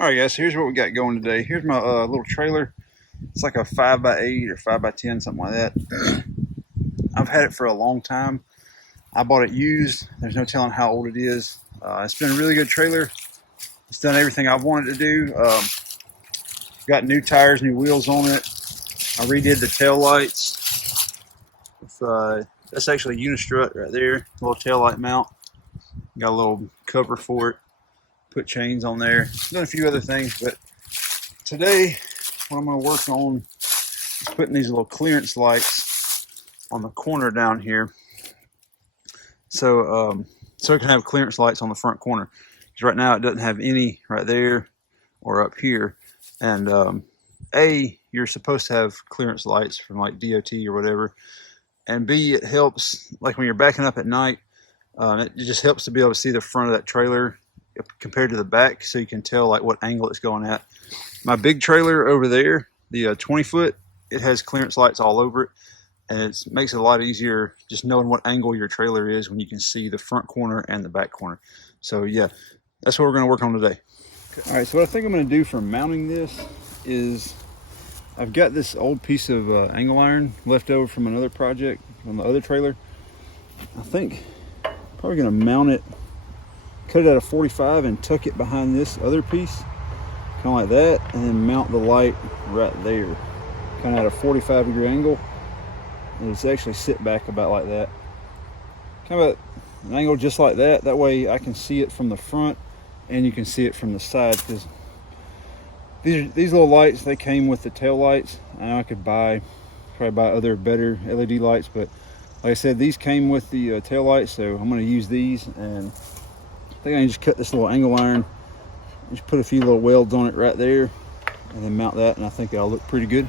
All right, guys, so here's what we got going today. Here's my little trailer. It's like a 5x8 or 5x10, something like that. I've had it for a long time. I bought it used. There's no telling how old it is. It's been a really good trailer. It's done everything I've wanted to do. Got new tires, new wheels on it. I redid the tail lights. That's actually Unistrut right there, little tail light mount. Got a little cover for it. Put chains on there. Done a few other things, but today what I'm going to work on is putting these little clearance lights on the corner down here, so it can have clearance lights on the front corner. Because right now it doesn't have any right there or up here, and you're supposed to have clearance lights from like DOT or whatever, and B, it helps like when you're backing up at night. It just helps to be able to see the front of that trailer compared to the back, so you can tell like what angle it's going at. My big trailer over there, the 20 foot, it has clearance lights all over it, and it makes it a lot easier just knowing what angle your trailer is when you can see the front corner and the back corner. So yeah, that's what we're going to work on today. All right, so what I think I'm going to do for mounting this is I've got this old piece of angle iron left over from another project on the other trailer. I think probably going to mount it, cut it at a 45 and tuck it behind this other piece, kind of like that, and then mount the light right there, kind of at a 45-degree angle. And it's actually sit back about like that, kind of at an angle just like that. That way I can see it from the front and you can see it from the side, because these little lights, they came with the tail lights. I know I could probably buy other better LED lights, but like I said, these came with the tail lights, so I'm going to use these. And I think I can just cut this little angle iron, just put a few little welds on it right there, and then mount that, and I think that'll look pretty good.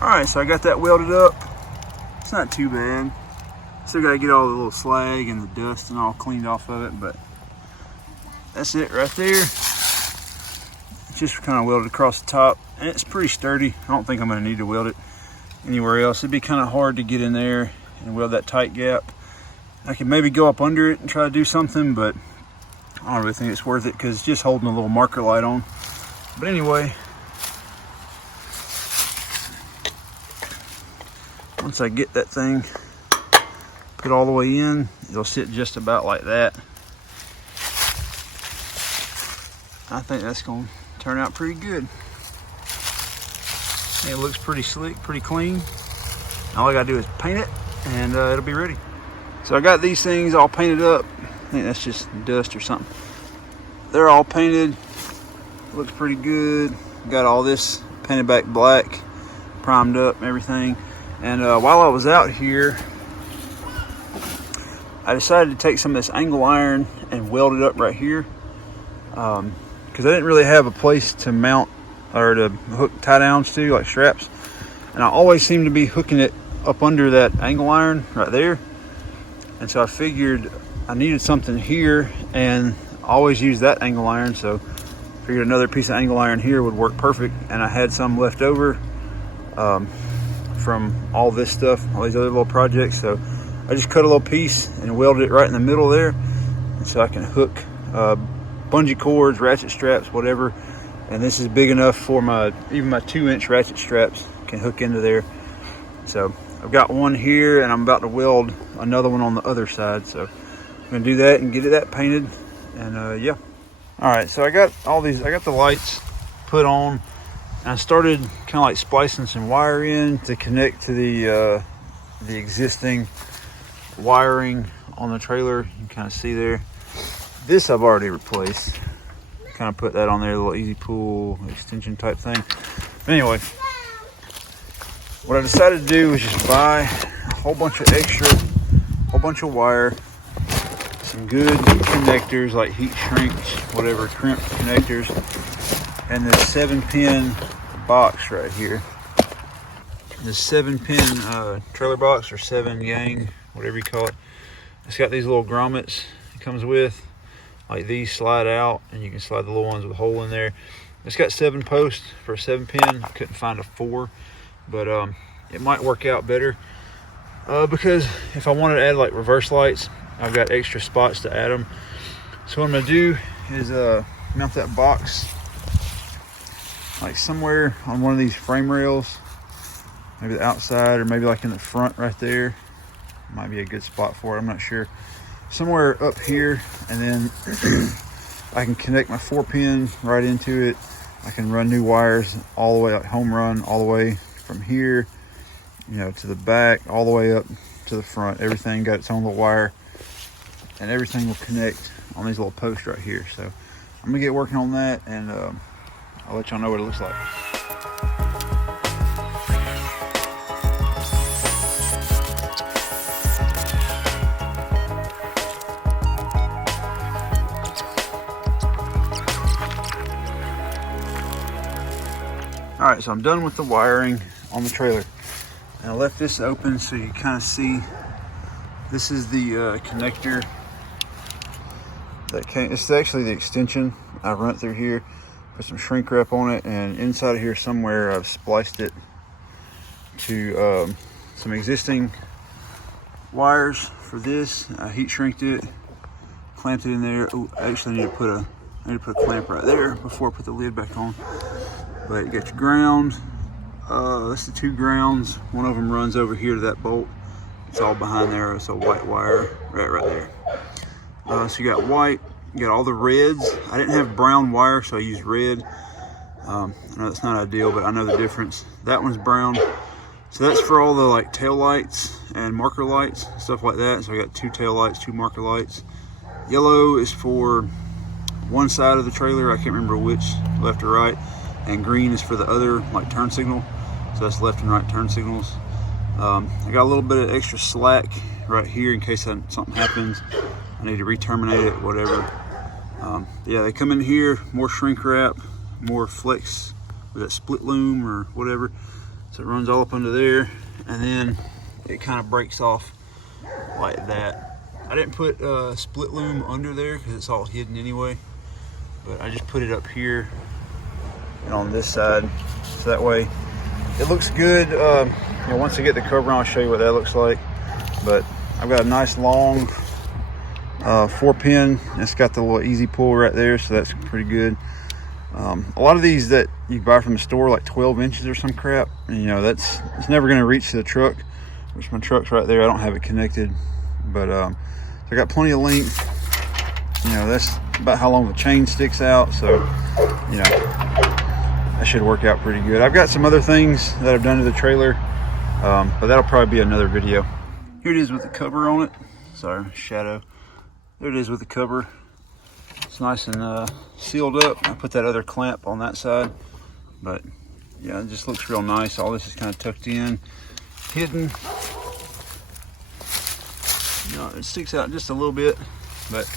Alright, so I got that welded up. It's not too bad. Still got to get all the little slag and the dust and all cleaned off of it, but that's it right there. It's just kind of welded across the top, and it's pretty sturdy. I don't think I'm going to need to weld it anywhere else. It'd be kind of hard to get in there and weld that tight gap. I could maybe go up under it and try to do something, but I don't really think it's worth it because it's just holding a little marker light on. But anyway, once I get that thing put all the way in, it'll sit just about like that. I think that's going to turn out pretty good. It looks pretty slick, pretty clean. All I got to do is paint it, and it'll be ready. So I got these things all painted up. I think that's just dust or something. They're all painted. Looks pretty good. Got all this painted back black, primed up and everything. And while I was out here, I decided to take some of this angle iron and weld it up right here, because I didn't really have a place to mount or to hook tie downs to, like straps. And I always seem to be hooking it up under that angle iron right there. And so I figured I needed something here, and I always use that angle iron, so I figured another piece of angle iron here would work perfect. And I had some left over from all this stuff, all these other little projects, so I just cut a little piece and welded it right in the middle there, and so I can hook bungee cords, ratchet straps, whatever. And this is big enough for even my 2-inch ratchet straps can hook into there. So I've got one here, and I'm about to weld another one on the other side, so I'm gonna do that and get that painted. And yeah. All right, so I got the lights put on. I started kind of like splicing some wire in to connect to the existing wiring on the trailer. You can kind of see there. This I've already replaced. kind of put that on there, a little easy pull extension type thing. But anyway, what I decided to do was just buy a whole bunch of wire, some good connectors like heat shrinks, whatever, crimp connectors, and this 7-pin box right here. This 7-pin trailer box, or 7 gang, whatever you call it. It's got these little grommets it comes with. Like these slide out, and you can slide the little ones with a hole in there. It's got 7 posts for a 7-pin. I couldn't find a 4, but it might work out better because if I wanted to add like reverse lights, I've got extra spots to add them. So what I'm gonna do is mount that box like somewhere on one of these frame rails, maybe the outside or maybe like in the front right there. Might be a good spot for it, I'm not sure. Somewhere up here, and then I can connect my 4-pin right into it. I can run new wires all the way, like home run all the way from here, you know, to the back, all the way up to the front. Everything got its own little wire, and everything will connect on these little posts right here. So I'm gonna get working on that, and I'll let y'all know what it looks like. All right, so I'm done with the wiring on the trailer. And I left this open so you kind of see, this is the connector that came, it's actually the extension. I run it through here, put some shrink wrap on it, and inside of here somewhere I've spliced it to some existing wires for this. I heat shrinked it, clamped it in there. Oh, I actually need to put a clamp right there before I put the lid back on. But you got your ground. That's the 2 grounds. One of them runs over here to that bolt. It's all behind there. It's a white wire right there. So you got white. You got all the reds. I didn't have brown wire, so I used red. I know that's not ideal, but I know the difference. That one's brown. So that's for all the like tail lights and marker lights, stuff like that. So I got 2 tail lights, 2 marker lights. Yellow is for one side of the trailer. I can't remember which, left or right. And green is for the other, like turn signal. So that's left and right turn signals. I got a little bit of extra slack right here in case something happens. I need to re-terminate it, whatever. Yeah, they come in here, more shrink wrap, more flex with that split loom or whatever. So it runs all up under there, and then it kind of breaks off like that. I didn't put split loom under there because it's all hidden anyway, but I just put it up here and on this side, so that way it looks good. You know, once I get the cover on, I'll show you what that looks like. But I've got a nice long 4-pin. It's got the little easy pull right there, so that's pretty good. A lot of these that you buy from the store, like 12 inches or some crap, and, you know, it's never going to reach to the truck, which my truck's right there. I don't have it connected, but I got plenty of length. You know, that's about how long the chain sticks out, so, you know, that should work out pretty good. I've got some other things that I've done to the trailer, but that'll probably be another video. Here it is with the cover on it. Sorry, shadow. There it is with the cover. It's nice and sealed up. I put that other clamp on that side, but yeah, it just looks real nice. All this is kind of tucked in, hidden. You know, it sticks out just a little bit, but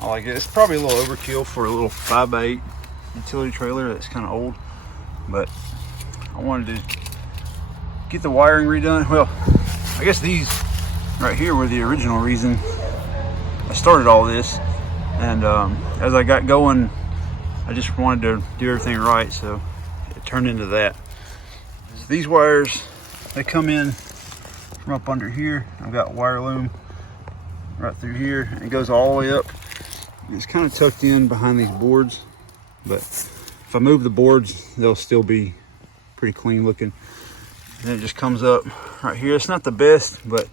I like it. It's probably a little overkill for a little 5x8 utility trailer that's kind of old, but I wanted to get the wiring redone. Well, I guess these right here were the original reason I started all this, and as I got going, I just wanted to do everything right, so it turned into that. So these wires, they come in from up under here. I've got wire loom right through here, and it goes all the way up. It's kind of tucked in behind these boards, but if I move the boards, they'll still be pretty clean looking. And it just comes up right here. It's not the best, but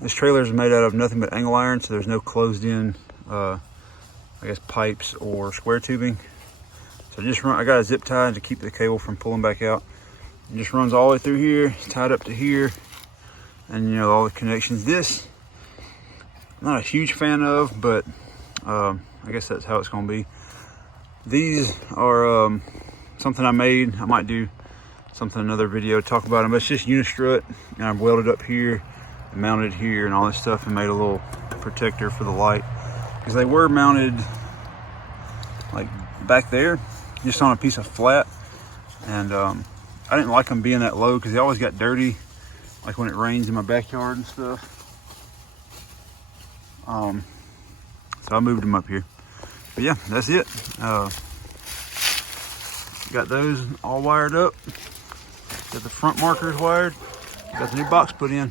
this trailer is made out of nothing but angle iron, so there's no closed in, I guess, pipes or square tubing. So just run, I got a zip tie to keep the cable from pulling back out. It just runs all the way through here, tied up to here, and you know, all the connections. This, I'm not a huge fan of, but I guess that's how it's gonna be. These are something I made. I might do something another video to talk about them, but it's just unistrut, and I've welded up here and mounted here and all this stuff and made a little protector for the light, because they were mounted like back there just on a piece of flat, and I didn't like them being that low because they always got dirty, like when it rains in my backyard and stuff. So I moved them up here. But yeah, that's it. Got those all wired up. Got the front markers wired. Got the new box put in.